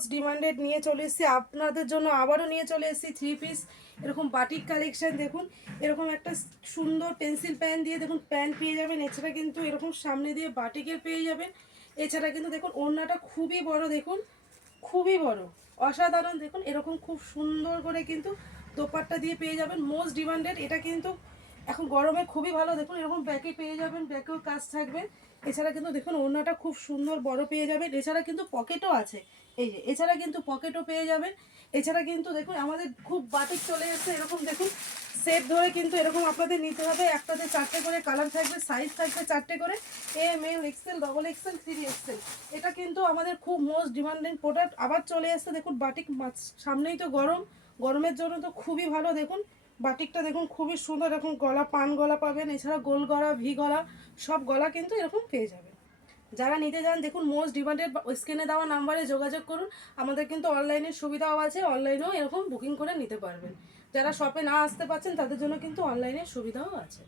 Most demanded নিয়ে চলে এসেছি আপনাদের জন্য, আবারও নিয়ে চলে এসেছি 3 পিস এরকম বাটিক কালেকশন। দেখুন এরকম একটা সুন্দর পেন্সিল প্যান দিয়ে দেখুন প্যান্ট পেয়ে যাবেন, এছাড়া কিন্তু এরকম সামনে দিয়ে বাটিকের পেয়ে যাবেন। এছাড়া কিন্তু দেখুন ওড়নাটা খুবই বড়, দেখুন খুবই বড়, অসাধারণ। দেখুন এরকম খুব সুন্দর করে কিন্তু দোপাট্টা দিয়ে পেয়ে যাবেন, মোস্ট ডিমান্ডেড। এটা কিন্তু এখন গরমে খুবই ভালো। দেখুন এরকম ব্যাকে পেয়ে যাবেন, ব্যাকেও কাজ থাকবে। এছাড়া কিন্তু দেখুন ওড়নাটা খুব সুন্দর বড় পেয়ে যাবেন, এছাড়া কিন্তু পকেটও আছে, এই যে এছাড়া কিন্তু পকেটও পেয়ে যাবেন। এছাড়া কিন্তু দেখুন আমাদের খুব বাটিক চলে এসেছে, এরকম দেখুন সেট ধরে কিন্তু এরকম আপনাদের নিতে হবে। একটাতে 4টে করে কালার থাকবে, সাইজ থাকবে 4টে করে, M L XL, double XL, 3 XL. এটা কিন্তু আমাদের খুব মোস্ট ডিমান্ডিং প্রোডাক্ট আবার চলে এসেছে। দেখুন বাটিক সামনেই তো গরম, গরমের জন্য তো খুবই ভালো। দেখুন বাটিকটা দেখুন খুবই সুন্দর, এরকম গলা পান গলা পাবেন, এছাড়া গোল গলা, ভি গলা, সব গলা কিন্তু এরকম পেয়ে যাবেন। যারা নিতে চান দেখুন মোস্ট ডিমান্ডেড স্ক্রিনে দেওয়া নাম্বারে যোগাযোগ করুন। আমাদের কিন্তু অনলাইনের সুবিধাও আছে, অনলাইনেও এরকম বুকিং করে নিতে পারবেন। যারা শপে না আসতে পারছেন তাদের জন্য কিন্তু অনলাইনের সুবিধাও আছে।